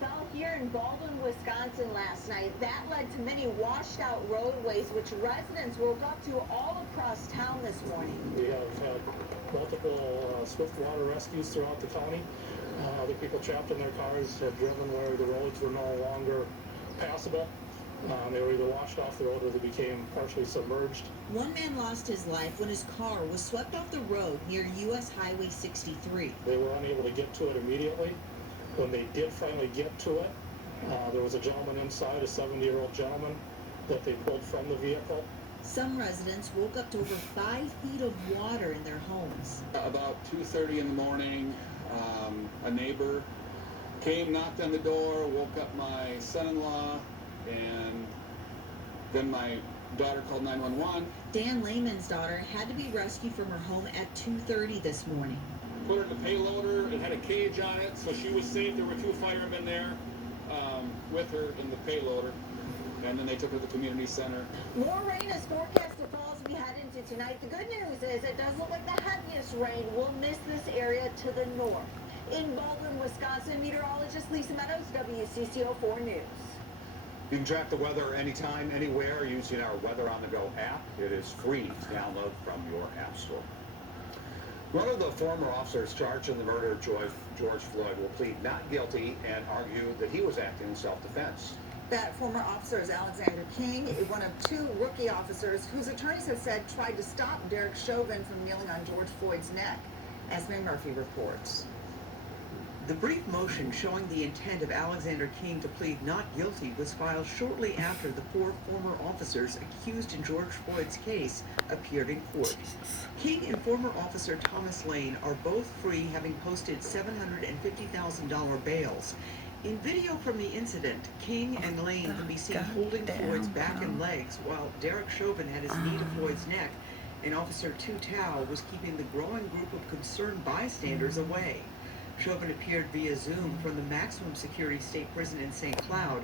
fell here in Baldwin, Wisconsin last night. That led to many washed out roadways, which residents woke up to all across town this morning. We have had multiple swift water rescues throughout the county. The people trapped in their cars have driven where the roads were no longer passable. They were either washed off the road or they became partially submerged. One man lost his life when his car was swept off the road near U.S. Highway 63. They were unable to get to it immediately. When they did finally get to it, there was a gentleman inside, a 70-year-old gentleman, that they pulled from the vehicle. Some residents woke up to over 5 feet of water in their homes. About 2:30 in the morning, a neighbor came, knocked on the door, woke up my son-in-law, and then my daughter called 911. Dan Lehman's daughter had to be rescued from her home at 2:30 this morning. Put her in the payloader. It had a cage on it, so she was safe. There were 2 firemen there with her in the payloader, and then they took her to the community center. More rain is forecast to fall as we head into tonight. The good news is it does look like the heaviest rain will miss this area to the north. In Baldwin, Wisconsin, meteorologist Lisa Meadows, WCCO 4 News. You can track the weather anytime, anywhere using our Weather on the Go app. It is free to download from your app store. One of the former officers charged in the murder of George Floyd will plead not guilty and argue that he was acting in self-defense. That former officer is Alexander King, one of 2 rookie officers whose attorneys have said tried to stop Derek Chauvin from kneeling on George Floyd's neck. Esme Murphy reports. The brief motion showing the intent of Alexander King to plead not guilty was filed shortly after the 4 former officers accused in George Floyd's case appeared in court. King and former officer Thomas Lane are both free, having posted $750,000 bails. In video from the incident, King and Lane can be seen holding Floyd's back and legs while Derek Chauvin had his knee to Floyd's neck, and Officer Tu Tao was keeping the growing group of concerned bystanders away. Chauvin appeared via Zoom from the maximum security state prison in St. Cloud